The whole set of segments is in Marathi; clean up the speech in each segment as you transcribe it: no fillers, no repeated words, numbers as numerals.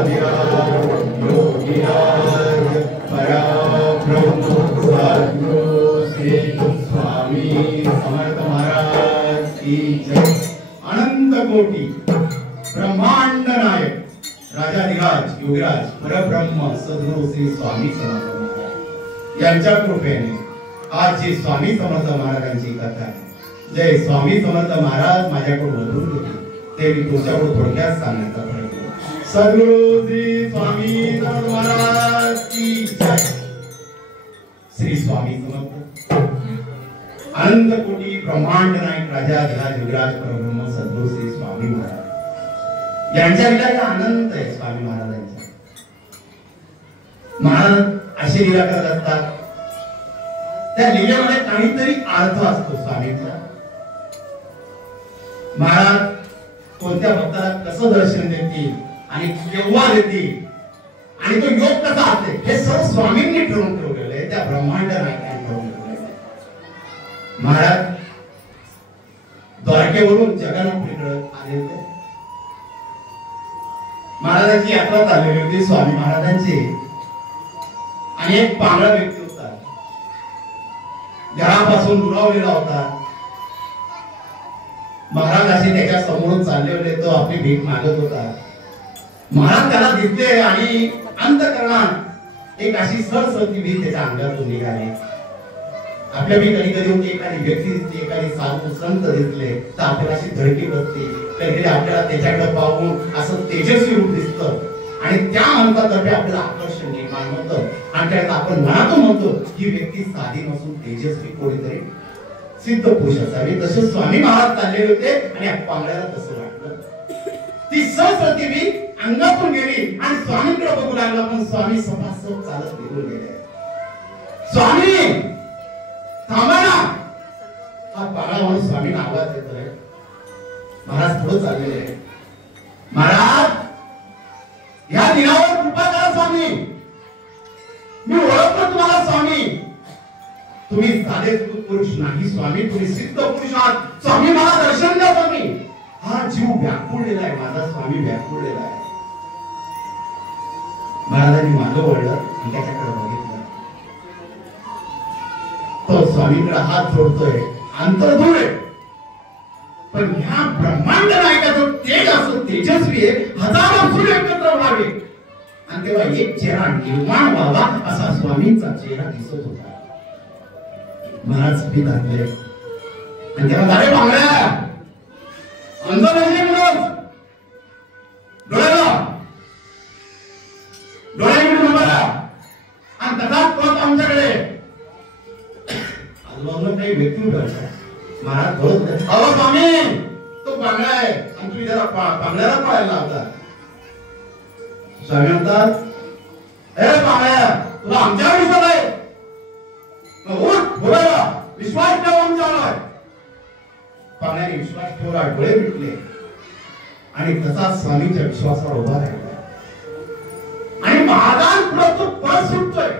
अनंत कोटी ब्रह्मांड नायक राजाधिराज योगीराज परब्रह्म सद्गुरु श्री स्वामी समर्थ महाराज यांच्या कृपेने आज जी स्वामी समर्थ महाराजांची कथा आहे. जय स्वामी समर्थ महाराज माझ्याकडून बोलून घेतली ते मी तुमच्याकडून थोडक्यात सांगण्याचा प्रयत्न. सद्गुरु श्री स्वामी समर्थ महाराज की जय. श्री स्वामी समर्थ अनंत कोटी ब्रह्मांड नायक राजाधिराज योगीराज परब्रह्म सद्गुरु श्री स्वामी महाराज यांच्या विचार अनंत आहे. स्वामी महाराजांच्या महाराज अशी लीला करत असतात. त्या लीलेमध्ये काहीतरी अर्थ असतो स्वामींचा. महाराज कोणत्या भक्ताला कसं दर्शन देतील आणि केव्हा देतील आणि तो योग कसा असेल हे सर्व स्वामींनी ठरवून ठेवलेलं आहे. त्या ब्रह्मांड नायकांनी ठरवून ठेवलेलं आहे. महाराज द्वारकेवरून जगन्नाथपुरीकडे आले होते. महाराजांची यात्रा चाललेली होती. स्वामी महाराजांची आणि एक पांगळा व्यक्ती होता, घरापासून दुरावलेला होता. महाराज असे त्याच्या समोरून चालले होते. तो आपली भीक मागत होता. महाराज त्याला दिसले आणि अंतःकरणात एक अशी सरसरती भीक त्याच्या अंगातून निघाली. आपल्या मी कधी कधी एखादी व्यक्ती दिसली, एखादी साधू संत दिसले तर आपल्याला अशी धडकी बसते. कधीतरी आपल्याला त्याच्याकडे पाहून असं तेजस्वी रूप दिसतं आणि त्या अंतातर्फे आपल्याला आकर्षण निर्माण होतं आणि त्यात आपण मनातून म्हणतो ही व्यक्ती साधी नसून तेजस्वी कोणीतरी सिद्ध पुरुष असावी. तसे स्वामी महाराज चाललेले होते आणि या पांगळ्याला तसं वाटलं. ती सहसरती भीक अंगातून गेली आणि स्वामींकडे बघू लागला. पण स्वामी सपासप चालत निघून गेले. स्वामी थांबा ना. हा पांगळा म्हणून स्वामींना आवाज येतोय. महाराज पुढे चाललेले. महाराज या दिनावर कृपा करा स्वामी. मी ओळखतो तुम्हाला स्वामी. तुम्ही साधे पुरुष नाही स्वामी, तुम्ही सिद्ध पुरुष आहात स्वामी. मला दर्शन द्या स्वामी. हा जीव व्याकुळलेला आहे माझा स्वामी, व्याकुळलेला आहे. महाराजांनी मागे वळलं आणि त्याच्याकडे बघितलं. तो स्वामीकडे हात जोडतोय. अंतर दूर आहे पण ह्या ब्रह्मांड नायकाचं तेज असं तेजस्वी आहे. हजारो सूर्य एकत्र व्हावे आणि तेव्हा एक चेहरा निर्माण व्हावा असा स्वामींचा चेहरा दिसत होता. महाराज भीत घातले आणि तेव्हा झाले पांगळ्या अंदर म्हणजे म्हणून डोळ्याला आणि तसाच तो आमच्याकडे आजूबाजूला काही व्यक्ती उठवतात. महाराज बोलत अहो स्वामी तो पांगळा आहे आणि तुम्ही त्याला पांगळ्याला पळायला लावता. स्वामी म्हणतात हे पांगळ्या तुला आमच्यावर विश्वास आहे. विश्वास ठेव आमच्यावर. पाण्याने विश्वास ठेवला. डोळे मिटले आणि तसा स्वामींच्या विश्वासावर उभा राहिला आणि महाराजांपुढे तो पळ सुटतोय.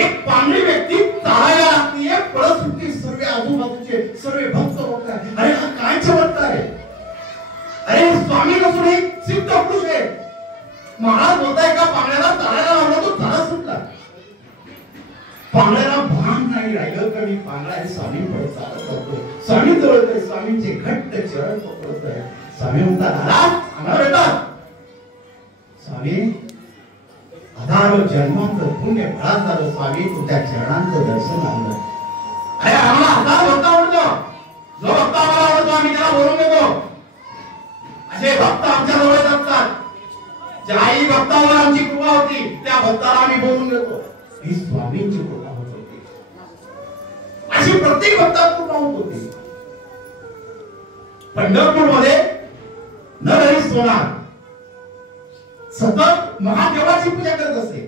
एक पांगळी व्यक्ती चालायला लागतीये. पळ सुटती. सर्व आजूबाजूचे सर्व भक्त बघतात. अरे हा काय चमत्कार आहे. अरे स्वामी नसून एक सिद्ध पुरुष आहे. महाराज होता एका पांगळ्याला चालायला लावला. तो चालत सुटला. पांगळ्याला भान नाही राहिलं का मी पांगळा हे स्वामी पुढे चालत जातो. स्वामी जवळ स्वामींचे घट्ट चरण पकडतोय. स्वामी म्हणतात आम्हाला भेटतात. स्वामी हजारो जन्मांचं पुण्य फळात झालं स्वामी. तुझ्या चरणांचं दर्शन आलं. अरे आम्हाला हजार भक्त आवडतो. जो भक्त आम्हाला आवडतो आम्ही त्याला बोलून देतो. असे भक्त आमच्या जवळ असतात. ज्याही भक्तावर आमची कृपा होती त्या भक्ताला आम्ही बोलून देतो. ही स्वामींची कृपा होत होती. अशी प्रत्येक भक्ताला कृपा होत होती. पंढरपूर मध्ये नरहरी सोनार सतत महादेवाची पूजा करत असे.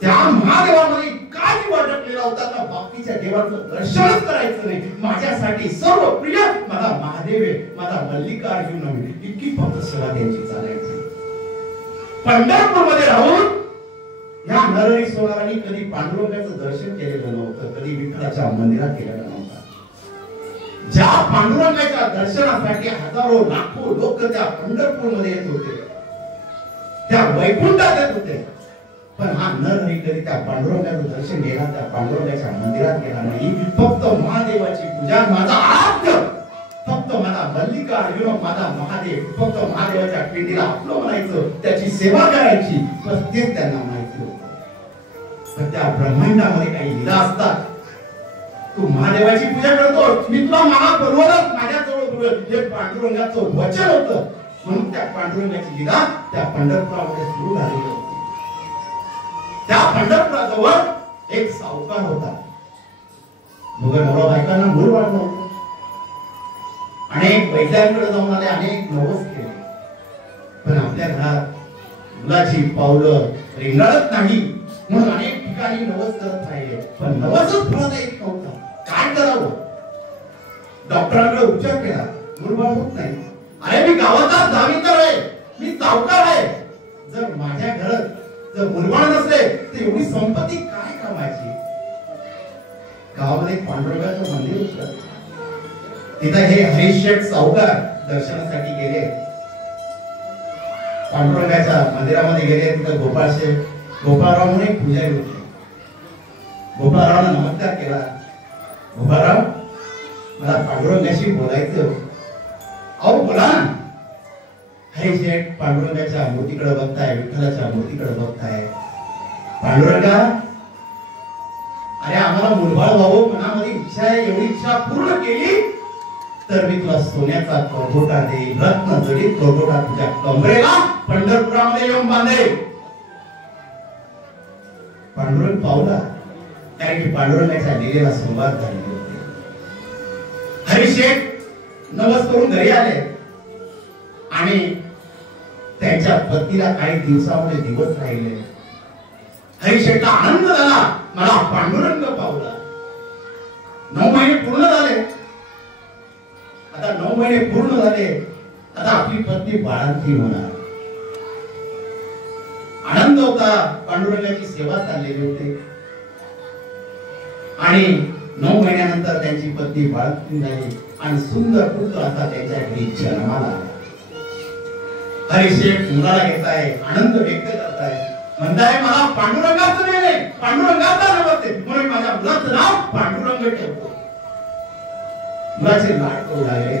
त्या महादेवामध्ये काय वाटलेला होता का बाकीच्या देवाचं दर्शनच करायचं नाही. माझ्यासाठी सर्व प्रिय मला महादेव आहे. माझा मल्लिकार्जुन आहे. इतकी फक्त सेवा त्यांची चालायची. पंढरपूर मध्ये राहून या नरहरी सोनारांनी कधी पांडुरंगाचं दर्शन केलेलं नव्हतं. कधी विठ्ठलाच्या मंदिरात गेलेलं नव्हतं. ज्या पांडुरंगाच्या दर्शनासाठी हजारो लाखो लोक त्या पंढरपूर मध्ये येत होते त्या वैकुंठात येत होते. पण हा नरहरी कधी त्या पांडुरंगाचं दर्शन गेला, त्या पांडुरंगाच्या मंदिरात गेला नाही. फक्त महादेवाची पूजा, माझा आराध्य, फक्त माझा मल्लिकार्जुन, माझा महादेव, फक्त महादेवाच्या पिंडीला आपलं म्हणायचं, त्याची सेवा करायची, बस तेच त्यांना माहिती होतं. पण त्या ब्रह्मांडामध्ये काही लीला असतात. तू महादेवाची पूजा करतो, मी तुला महाबरोबरच माझ्याजवळ बोलवलं, हे पांडुरंगाचं वचन होतं. म्हणून त्या पांडुरंगाची लीला त्या पंढरपुरामध्ये सुरू झालेली होती. त्या पंढरपुराजवळ एक सावकार होता. दोघं नवरा बायकांना मूल बाळ नव्हतं. अनेक वैद्यांकडे जाऊन आले, अनेक नवस केले, पण आपल्या घरात मुलाची पावलं रेंगाळत नाही म्हणून अनेक ठिकाणी नवस करत राहिले, पण नवसच फळाला येत नव्हता. काय करावं? डॉक्टरांकडे उपचार केला, मूल बाळ होत नाही. अरे मी गावाचा जामीनदार आहे, मी सावकार आहे. जर माझ्या घरात जर मुलबाळ नसले तर एवढी संपत्ती काय कामाची? गावामध्ये पांडुरंगाचं मंदिर होतं. तिथं हे हरीशेठ सावकार दर्शनासाठी गेले. पांडुरंगाच्या मंदिरामध्ये गेले. तिथं गोपाळराव म्हणून एक पुजारी होते. गोपाळरावने नमस्कार केला. गोपाळराव, मला पांडुरंगाशी बोलायचं. अहो बोला ना. हरीशेठ पांडुरंगाच्या मूर्तीकडे बघताय, विठ्ठलाच्या मूर्तीकडे बघताय. पांडुरंगा, अरे आम्हाला मुलबाळ व्हावं, मनामध्ये इच्छा आहे, एवढी इच्छा पूर्ण केली तर मी तुला सोन्याचा करगोटा देईन, रत्न जडित करगोटा तुझ्या कमरेला पंढरपुरामध्ये येऊन बांधेल. पांडुरंग पावला, कारण की पांडुरंगाच्या लीलेला संवाद झालेले होते. हरीशेठ नवस करून घरी आले आणि त्यांच्या पतीला काही दिवसामध्ये दिवस राहिले. हरीशेठला आनंद झाला, मला पांडुरंग पावला. 9 महिने पूर्ण झाले. आता 9 महिने पूर्ण झाले, आता आपली पत्नी बाळंती होणार. आनंद होता, पांडुरंगाची सेवा चाललेली होती. आणि 9 महिन्यानंतर त्यांची पत्नी बाळंती झाली आणि सुंदर पुत्र आता त्यांच्या घरी जन्माला आला. हरीशेठ मुलाला घेताय, आनंद व्यक्त करताय, म्हणताय मला पांडुरंगाचं नाही, पांडुरंगाचा नवस आहे, म्हणून माझ्या मुलाचं नाव पांडुरंग ठेवतो. मुलाचे लाड करू लागले.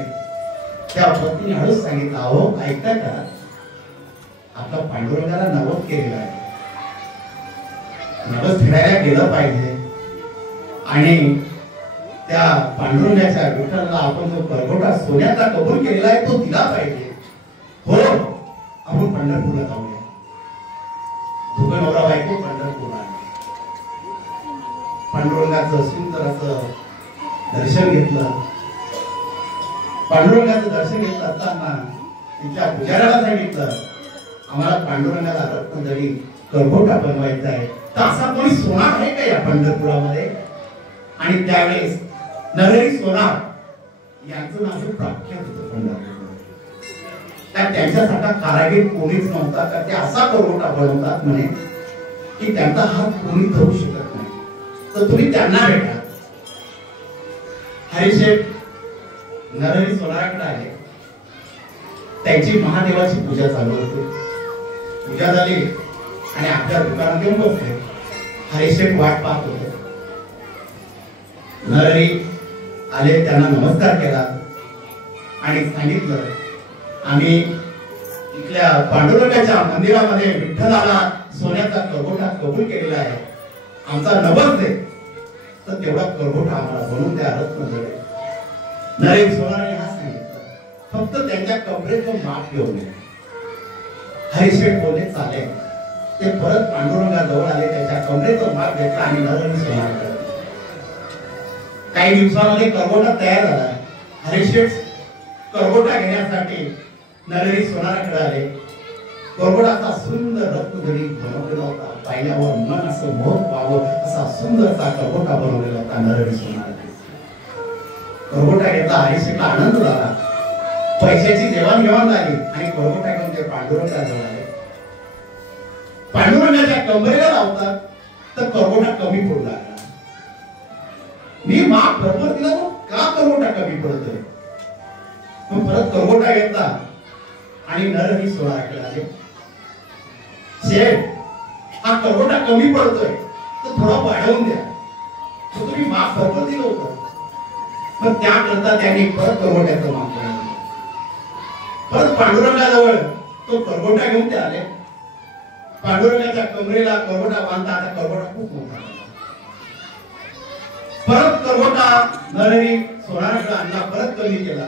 त्या पत्नीने हळूच सांगितलं, अहो ऐकता का, आपला पांडुरंगाला नवस केलेला आहे, नवस फिरायला गेलं पाहिजे आणि त्या पांडुरंगाच्या विठ्ठलाला आपण जो करगोटा सोन्याचा कबूल केलेला आहे तो दिला पाहिजे. हो, आपण पंढरपूरला जाऊया. दोघं नवरा बायको पंढरपूरला आले. पांडुरंगाचं सुंदर असं दर्शन घेतलं. पांडुरंगाचं दर्शन घेतलं असताना तिच्या पुजाऱ्याला सांगितलं, आम्हाला पांडुरंगाला रत्नजडित करगोटा बनवायचा आहे, तर असा कोणी सोनार आहे का या पंढरपुरामध्ये? आणि त्यावेळेस नरहरी सोनार यांचं नाव प्रख्यात होतं पंढरपूर. त्यांच्यासारखा कारागीर कोणीच नव्हता, तर ते असा करगोटा बनवतात म्हणे की त्यांचा हात कोणी धरू शकत नाही, तर तुम्ही त्यांना भेटा. हरीशेठ नरहरी सोनाराकडे आले. त्यांची महादेवाची पूजा चालू होती. पूजा झाली आणि आपल्या दुकानात येऊन बसले. हरीशेठ वाट पाहत होते. नरहरी आले, त्यांना नमस्कार केला आणि सांगितलं, आम्ही इथल्या पांडुरंगाच्या मंदिरामध्ये विठ्ठलाला सोन्याचा करगोटा कबूल केलेला आहे, आमचा नवस दे, तर तेवढा करगोटा आम्हाला बनवून द्या, रत्न जडित. नरहरी सोनाराने हा सांगितलं, फक्त त्यांच्या कमरेचं माप घेऊन ये. हरीशेठ बोलले चालेल. ते परत पांडुरंगाजवळ आले, त्याच्या कमरेचं माप घेतलं आणि नरहरी सोनाराकडे. काही दिवसांमध्ये करगोटा तयार झाला. हरीशेठ करगोटा घेण्यासाठी नरहरी सोनाराकडे आले. करगोटाचा सुंदर रत्नजडित बनवलेला होता. पाहिल्यावर मन असं मोह पाहावं असा सुंदरसा करगोटा बनवलेला होता नरहरी सोनाराने. करगोटा घेतला. हरीशेठला आनंद झाला. पैशाची देवाणघेवाण झाली आणि करगोटा घेऊन ते पांडुरंगाजवळ आले. पांडुरंगाच्या कमरेला लावतात तर करगोटा कमी पडू लागला. मी माप बरोबर दिला, का करगोटा कमी पडतोय? मग परत करगोटा घेतला आणि नरहरी सोनाराकडे आले. शेठ, हा करवटा कमी पडतोय तर थोडा वाढवून द्या. तर तुम्ही माफ भरपूर दिलं होतं, पण त्याकरता त्यांनी परत करवट्याचं माफ केलं. परत पांडुरंगाजवळ तो करवटा घेऊन ते आले. पांडुरंगाच्या कमरेला करवटा बांधता. आता करवटा खूप मोठा झाला. परत करवटा नरहरी सोनाराकडे आणला, परत कमी केला.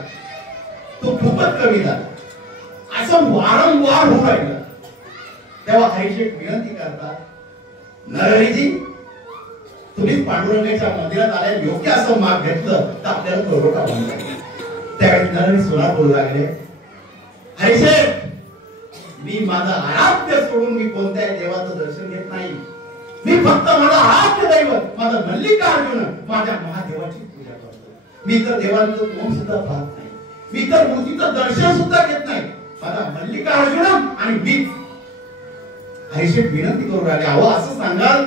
तो खूपच कमी झाला. असं वारंवार होऊ राहिलं. तेव्हा हरिशेठ विनंती करतात, नरहरीजी, तुम्ही पांडुरंगाच्या मंदिरात आल्या, योग्य असं माप घेतलं तर आपल्याला करवटा बांधता येईल. त्यावेळी नरहरी सोनार बोलू लागले, हरिशेठ, मी माझा आराध्य सोडून मी कोणत्याही देवाचं दर्शन घेत नाही. मी फक्त माझा आराध्य दैवत माझा मल्लिकार्जुन माझ्या महादेवाची पूजा करतो. मी तर देवाचं तोंड सुद्धा पाहत नाही. मी तर मूर्तीचं दर्शन सुद्धा घेत नाही. माझा मल्लिकार्जुन आणि मीच. हरिशेठ विनंती करू राहिले, अहो असं सांगाल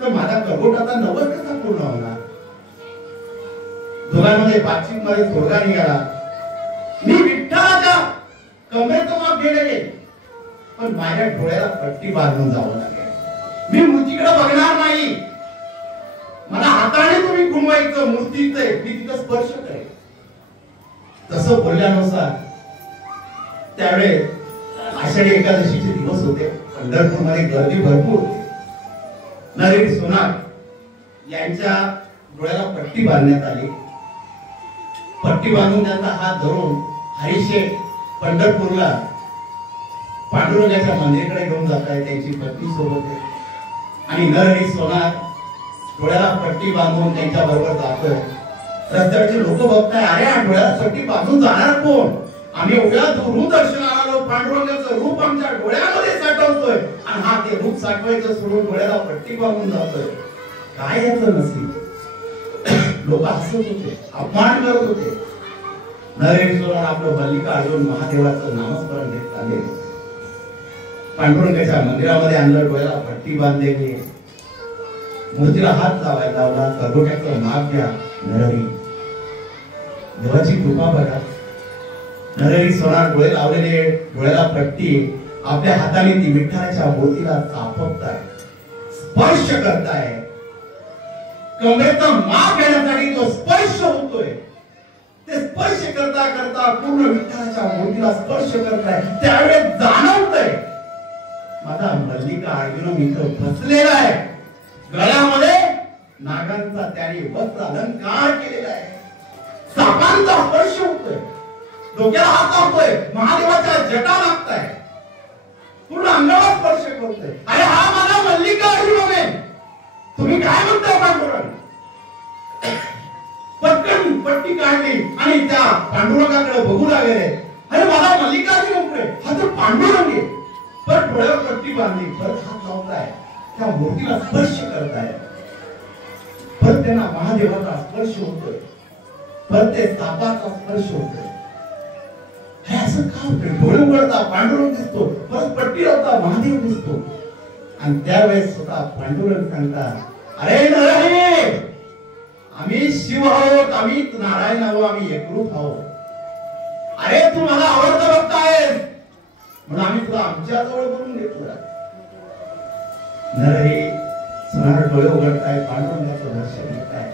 तर माझा करवटाचा नवस कसा पूर्ण होणार. दोघांमध्ये बातचीत मध्ये तोडगा निघाला. मी विठ्ठलाच्या कमरेचं माप घ्यायला गेले, पण माझ्या डोळ्याला पट्टी बांधून जावं लागेल. मी मूर्तीकडे बघणार नाही. मला हाताने तुम्ही घुमवायचं मूर्तीचं, मी तिथं स्पर्श करेल. तसं बोलल्यानुसार त्यावेळेस आषाढी एकादशीचे दिवस होते. पंढरपूर मध्ये गर्दी भरपूर होती. नरहरी सोनार यांच्या डोळ्याला पट्टी बांधण्यात आली. पट्टी बांधून त्यांचा हात धरून हरिशेठ पंढरपूरला पांडुरंगाच्या मंदिराकडे घेऊन जात आहे. त्यांची पत्नी सोबत आहे आणि नरहरी सोनार डोळ्याला पट्टी बांधून त्यांच्या बरोबर जातोय. रस्त्यावरचे लोक बघताय, अरे हा डोळ्याला पट्टी बांधून जाणार कोण? आम्ही एवढ्या दुरून दर्शनाला आलो, पांडुरंगाचं रूप आमच्या डोळ्यामध्ये साठवतोय आणि हा ते रूप साठवायचं सोडून डोळ्याला पट्टी बांधून जातोय. काय याचं नसीब. लोक हसत होते, अपमान करत होते. नरहरी सोनार आपलं मल्लिकार्जुन महादेवाचं नामस्मरण घेत आले. पांडुरंगाच्या मंदिरामध्ये आणलं, डोळ्याला पट्टी बांधली, मूर्तीला हात लावायला लावला. करवट्याचं माप घ्या नरहरी, देवाची कृपा बघा. नरहरी सोनार डोळे लावलेले, डोळ्याला पट्टी, आपल्या हाताने ती विठ्ठलाच्या मूर्तीला चापवताय, स्पर्श करताय. कमरेचं माप घेण्यासाठी तो स्पर्श होतोय. ते स्पर्श करता करता पूर्ण विठ्ठलाच्या मूर्तीला स्पर्श करताय. त्यावेळेस जाणवतंय माझा मल्लिकार्जुन इथं बसलेला आहे. गळ्यामध्ये नागांचा त्याने वस्त्र अलंकार केलेला आहे. सापांचा स्पर्श होतोय, डोक्याला हात लावतोय, महादेवाच्या जटा लागताय, पूर्ण अंगावर स्पर्श करतोय. अरे हा माझा मल्लिकार्जुन आहे. तुम्ही काय म्हणताय पांडुरंग? पटकन पट्टी काढली आणि त्या पांडुरंगाकडे बघू लागले. अरे माझा मल्लिकार्जुन पुढे, हा तर पांडुरंग आहे. परत डोळ्यावर पट्टी बांधली, परत हात लावताय, त्या मूर्तीला स्पर्श करताय. परत त्यांना महादेवाचा स्पर्श होतोय, परत ते सापाचा स्पर्श होतोय. हे असं का होतंय? डोळे उघडता पांडुरंग दिसतो, परत पट्टी लावता महादेव दिसतो. आणि त्यावेळेस स्वतः पांडुरंग सांगतात, अरे नरहरी, आम्ही शिव आहोत, आम्ही नारायण आहोत, आम्ही एकरूप आहोत. अरे तू मला आवडता भक्त आहेस म्हणून आम्ही तुला आमच्या जवळ करून घेतलं. नरहरी सोनार डोळे उघडताय, पांडुरंगाचं दर्शन घेताय.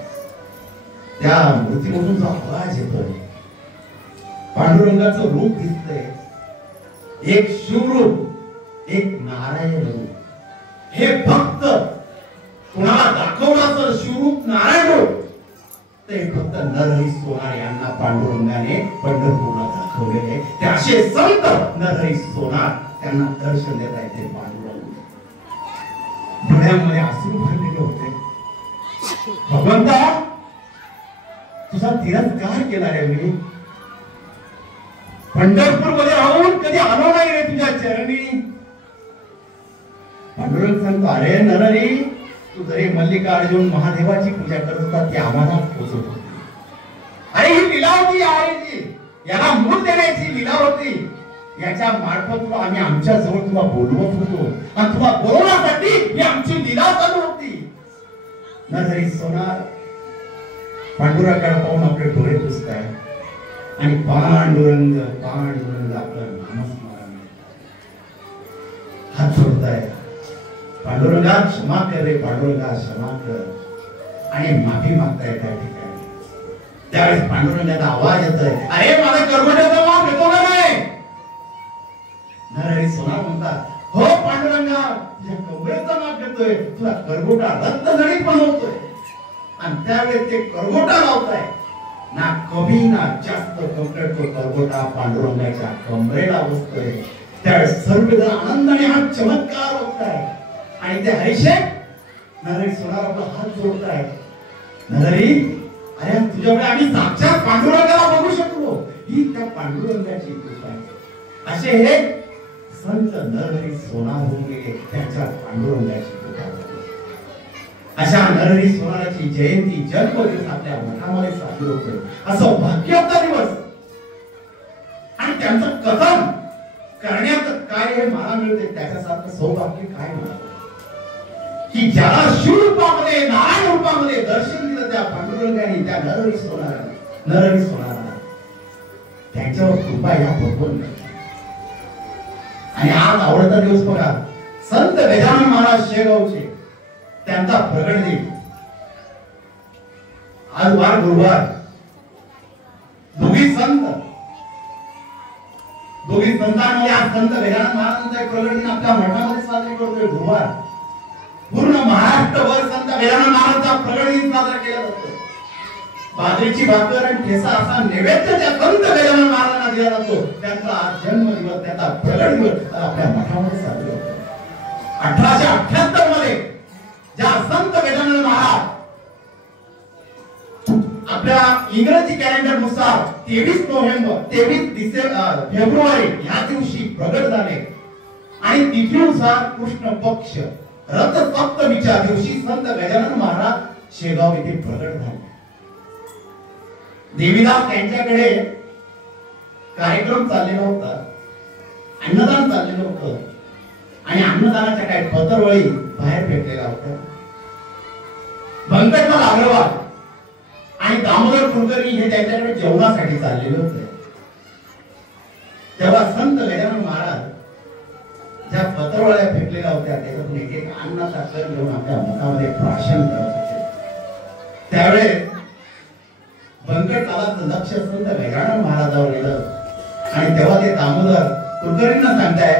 त्या मूर्तीमधून जो आवाज येतोय, पांडुरंगाचं रूप दिसतंय. एक शिवरूप, एक नारायण रूप. हे भक्त कुणाला दाखवण्याचं शिवरूप नारायण रूप ते फक्त नरहरी सोनार यांना पांडुरंगाने पंढरपूरला दाखवलेले. ते असे संत नरहरी सोनार त्यांना दर्शन देत आहेत. ते पांडुरंग डोळ्यामध्ये अश्रू भरलेले होते. भगवंता, तुझा तिरस्कार केला रे मी. पंढरपूर मध्ये राहून कधी आलो नाही रे तुझ्या चरणी. पांडुरंग सांगतो, अरे नरहरी, तू जरी मल्लिकार्जुन महादेवाची पूजा करत होता ती आम्हाला पोचत होती. अरे ही लीला होती याची, याला मूळ देण्याची लीला होती. याच्या मार्फत तुला आम्ही आमच्या जवळ तुला बोलवत होतो आणि तुला बोलवण्यासाठी ही आमची लीला चालू होती. नरहरी सोनार पांडुरंगाकडे पाहून आपले डोळे पुसताय आणि पांडुरंग पांडुरंग आपलं नामस्मरण. हा होतंय, पांडुरंगा क्षमा कर रे, पांडुरंगा क्षमा कर, आणि माफी मागताय त्या ठिकाणी. त्यावेळेस पांडुरंगाचा आवाज येतोय, अरे माझा करगोट्याचा माफ घेतो का नाही? नरहरी सोनार म्हणतात, हो पांडुरंगा, तुझ्या कमरेचा माफ घेतोय, तुला करगोटा रक्तजडीत बनवतोय. आणि त्यावेळेस ते करगोटा लावताय, ना कमी ना जास्त कंप्लीट तो करगोटा पांडुरंगाच्या कमरेला बसतोय. त्यावेळेस सर्वजण आनंदाने हा चमत्कार बघताय. आणि ते हरिशेठ नरहरी सोनार आपला हात जोडताय, नरहरी, अरे तुझ्यामुळे आम्ही साक्षात पांडुरंगाला बघू शकलो, ही त्या पांडुरंगाची कृपा आहे. असे हे संत नरहरी सोनार होऊन गेले, त्यांच्या पांडुरंगाची कृपा. अशा नरहरी सोनाराची जयंती जन्मदिवस आपल्या मठामध्ये साजरी होतोय. असं भाग्याचा दिवस. आणि त्यांचं कथन करण्यात काय हे मला मिळते, त्याच्यासारखं सौभाग्य काय मला, की ज्याला शिव रूपामध्ये नारायण रूपामध्ये दर्शन दिलं त्या पांडुरंगाने, त्या नरहरी सोनाराला त्यांच्यावर कृपा या भगवंत. आणि आज आवडता दिवस बघा, संत गजानन महाराज शेगावचे, त्यांचा प्रगट दिन. आज वार गुरुवार. दोघी संतांमध्ये आज संत गजानन महाराजांचा प्रगट दिन आपल्या मठामध्ये साजरा करतोय. गुरुवार पूर्ण महाराष्ट्रभर संत गजानन महाराजांचा प्रगट दिन साजरा केला जातो. बाजरीची भाकर आणि ठेचा असा नैवेद्य त्या संत गजानन महाराजांना दिला जातो. त्यांचा आज जन्मदिवस, त्याचा प्रगट दिवस आपल्या मठामध्ये साजरा होतो. 1878 मध्ये ज्या संत गजानन महाराज आपल्या इंग्रजी कॅलेंडर नुसार 23 फेब्रुवारी या दिवशी प्रगट झाले. आणि तिथीनुसार कृष्ण पक्ष रथ सप्तमीच्या दिवशी संत गजानन महाराज शेगाव येथे प्रगट झाले. देवीदास त्यांच्याकडे कार्यक्रम चाललेला होता, अन्नदान चाललेलं होतं. आणि अन्नदानाच्या काही पत्रवळी बाहेर फेकलेल्या होत्या. व्यंकटलाल अग्रवाल आणि दामोदर कुलकर्णी हे त्यांच्याकडे जेवणासाठी चाललेले होते. तेव्हा संत गजानन महाराज ज्या पत्रवळ्या फेकलेल्या होत्या त्याच्यातून एक एक अन्नाचा कण घेऊन आपल्या मठामध्ये भाषण करत होते. त्यावेळेस व्यंकटलालाचं लक्ष संत गजानन महाराजावर गेलं. आणि तेव्हा ते दामोदर कुलकर्णींना सांगताय,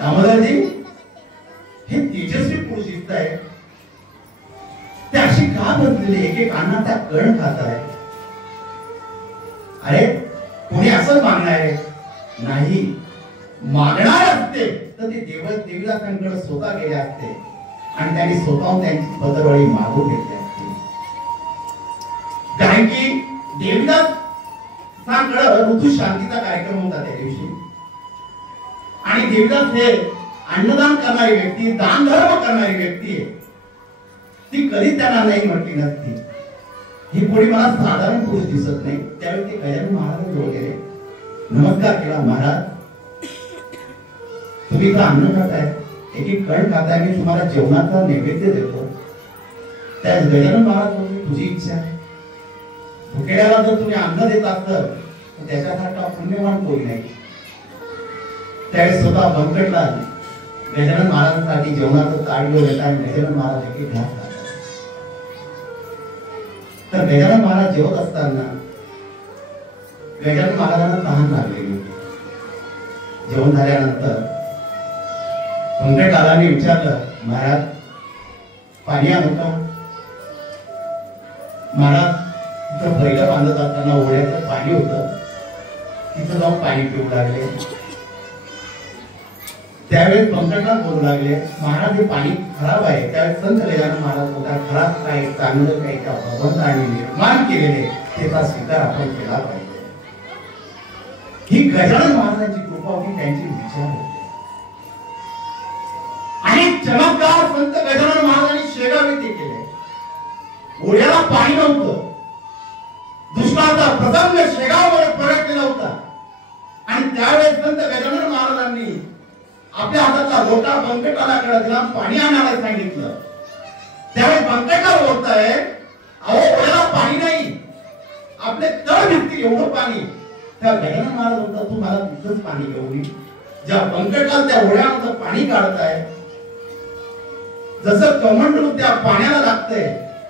दामोदरजी, हे तेजस्वी पुरुष दिसत आहे, ते अशी का बसलेले, एक एक अन्नाचा कण खात आहे? अरे कोणी असं मागणार आहे? नाही, मागणार असते तर ते देवीदासांकडे स्वतः गेले असते आणि त्यांनी स्वतःहून त्यांची पत्रवळी मागून घेतली असते. कारण की देवीदासांकडे ऋतू शांतीचा कार्यक्रम होता त्या दिवशी. आणि देवीदास हे अन्नदान करणारी व्यक्ती, दान धर्म करणारी व्यक्ती आहे. ती कधी त्यांना नाही म्हटली नसती. ही कोणी मला साधारण पुरुष दिसत नाही. त्यावेळी ते गजानन महाराज जवळ गेले, नमस्कार केला. महाराज, तुम्ही तर अन्न खाताय, एक एक कण खाताय, मी तुम्हाला जेवणाचा नैवेद्य देतो. त्या गजानन महाराज बोलले, तुझी इच्छा आहे. भुकेल्याला जर तुम्ही अन्न देत असत तर त्याच्यासारखा पुण्यवान कोणी नाही. त्यावेळेस स्वतः व्यंकटलाल गजानन महाराजांसाठी जेवणाचं ताट घेऊन येतात आणि गजानन महाराज एक घास खातात. तर गजानन महाराज जेवत असताना गजानन महाराजांना तहान लागलेली. जेवण झाल्यानंतर व्यंकटलालांनी विचारलं, महाराज पाणी आणू का? महाराज तिथं बैलं बांधत असताना ओढ्याचं पाणी होतं, तिथं जाऊन पाणी पिऊ लागले. त्यावेळेस व्यंकटलाल बोलू लागले, महाराज हे पाणी खराब आहे. त्यावेळेस संत गजानन महाराज होता, खराब काय चांगलं काय त्या भगवंताने निर्माण केलेले त्याचा स्वीकार आपण केला पाहिजे. ही गजानन महाराजांची कृपा होती, त्यांचे विचार होते. आणि चमत्कार संत गजानन महाराजांनी शेगाव येथे केले. ओढ्याला पाणी नव्हतं, दुष्काळाचा प्रसंग शेगाववर परतलेला होता. आणि त्यावेळेस संत गजानन महाराजांनी आपल्या हातातला लोटा व्यंकटलालाकडे दिला, पाणी आणायला सांगितलं. त्यावेळेस व्यंकटलाल बोलताय, अहो ओढ्याला पाणी नाही, आपले तळ भिजतील एवढं पाणी. त्या गजानन महाराज बोलतात, तू मला तिथंच पाणी घेऊन ये. ज्या पंकटात त्या ओढ्यामध्ये पाणी काढताय, जसं कमंडलू त्या पाण्याला लागतंय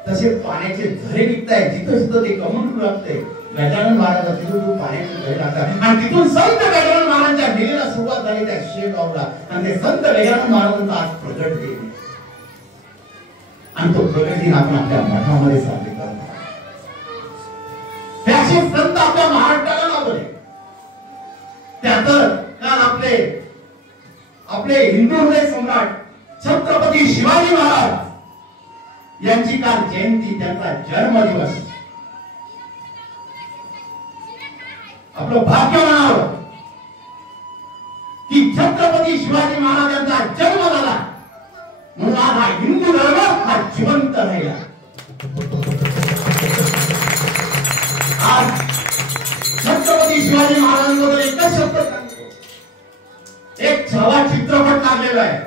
तसे पाण्याचे झरे निघताय. जिथं जिथं ते कमंडलू लागतंय गजानन महाराज तिथून पाण्याचे झरे लागतात आणि तिथून संत गजानन महाराजांच्या लीलेला सुरुवात झाली त्या शेगावला. आणि ते संत गजानन महाराजांचा आज प्रगट दिन आणि तो प्रगट दिन आपण आपल्या मठामध्ये साजरे करतो. हे असे संत आपल्या महाराष्ट्राला लाभले. त्यातर काल आपले हिंदू हृदय सम्राट छत्रपती शिवाजी महाराज यांची काल जयंती, त्यांचा जन्मदिवस. आपलं भाग्य म्हणावं की छत्रपती शिवाजी महाराजांचा जन्म झाला म्हणून आज हा हिंदू धर्म हा जिवंत राहिला. आज छत्रपती शिवाजी महाराजांबद्दल एकच शब्द सांगतो, एक छावा चित्रपट लागलेला आहे.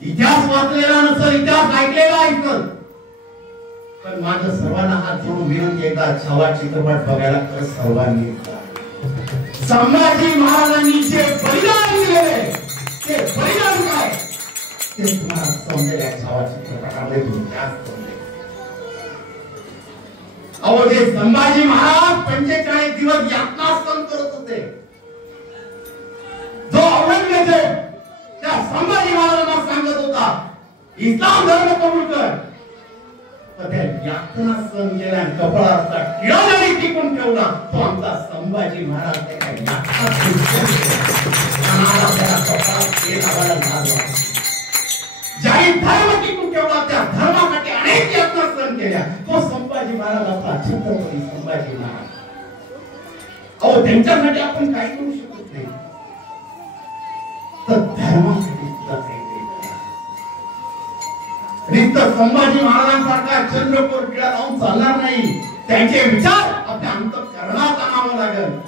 इतिहास वाचलेला नसेल, इतिहास ऐकलेला ऐकल, पण माझं सर्वांना हात जोडून विनंती, एकदा छावा चित्रपट बघायला तर सर्वांनी. संभाजी महाराजांनी जे बलिदान दिले ते बलिदान काय ते तुम्हाला समजेल या छावा चित्रपटामध्ये. अहो, जे संभाजी महाराज 45 दिवस यातना सहन करत होते, जो औरंगजेब त्या संभाजी महाराजांना सांगत होता इस्लाम धर्म कबूल कर, तर त्या यातना सहन केल्या आणि कपाळाचा टिळा जरी टिकून ठेवला तो आमचा संभाजी महाराज. ज्याही धर्म टिकून ठेवला त्या धर्मासाठी अनेक यातना सहन केल्या तो संभाजी महाराज, आपला छत्रपती संभाजी महाराज. अहो, त्यांच्यासाठी आपण काही करू शकत नाही, तर धर्मासाठी सुद्धा काही नुसतं संभाजी महाराजांसारखा चंद्रपूर किल्ला लावून चालणार नाही. त्यांचे विचार आपल्या अंतःकरणात आणावं लागेल,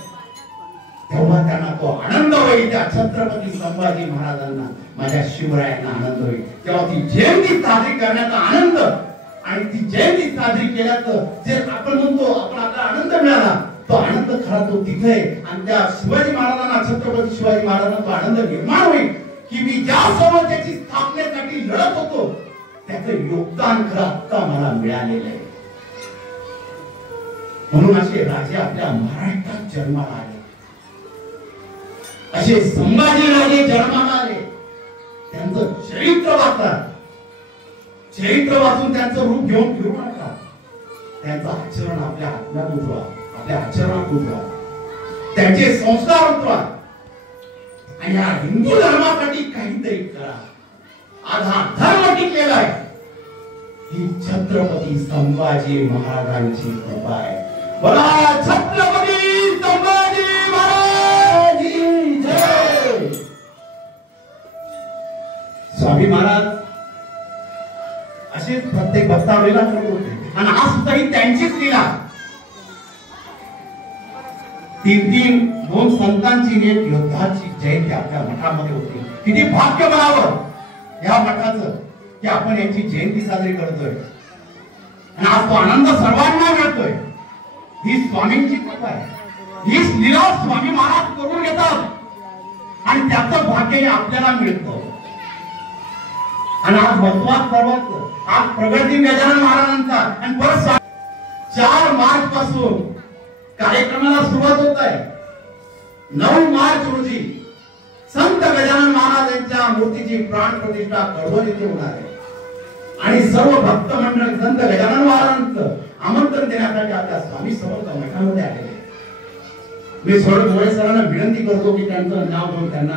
तेव्हा त्यांना तो आनंद होईल. त्या छत्रपती संभाजी महाराजांना, माझ्या शिवरायांना आनंद होईल. तेव्हा ती जयंती साजरी करण्याचा आनंद आणि ती जयंती साजरी केल्याचं जे आपण म्हणतो आपण आपला आनंद मिळाला, तो आनंद खरा तो तिथे. आणि त्या शिवाजी महाराजांना, छत्रपती शिवाजी महाराजांना तो आनंद निर्माण होईल की मी ज्या स्वराज्याची स्थापनेसाठी लढत होतो त्याचं योगदान खरं आता मला मिळालेलं आहे. म्हणून असे राजे आपल्या महाराष्ट्रात जन्माला आले, असे संभाजी राजे जन्माला आले. त्यांचं चरित्र वाचा, चरित्र वाचून त्यांचं रूप घेऊन फिरू नका. त्यांचं आचरण आपल्या आत्म्यात उतरवा, आपल्या आचरणात उतरवा, त्यांचे संस्कार उतरवा आणि या हिंदू धर्मासाठी काहीतरी करा. आज हा धर्म टिकलेला आहे ही छत्रपती संभाजी महाराजांची कृपा आहे. बोला छत्रपती संभाजी महाराज की जय. स्वामी महाराज अशीच प्रत्येक भक्तावळीला करत होते आणि आज सुद्धा ही त्यांचीच लीला. 3 दोन संतांची एक योद्धाची जयंती आपल्या मठामध्ये होती. किती भाग्य म्हणावं या मठाचं की आपण यांची जयंती साजरी करतोय आणि आज तो आनंद सर्वांना मिळतोय. ही स्वामींची कृपा आहे. ही लीला स्वामी महाराज करून घेतात आणि त्याचं भाग्य आपल्याला मिळतं. आणि आज महत्वाचं सर्वात आज प्रगट दिन गजानन महाराजांचा आणि परत 4 मार्च पासून कार्यक्रमाला सुरुवात होत आहे. 9 मार्च रोजी संत गजानन महाराजांच्या मूर्तीची प्राण प्रतिष्ठा कळवण येथे होणार आहे आणि सर्व भक्त मंडळी संत गजानन महाराजांचं आमंत्रण देण्यासाठी आपल्या स्वामी समर्थ मठामध्ये आलेले. मी सोड मोरे सरांना विनंती करतो की त्यांचं नाव घेऊन त्यांना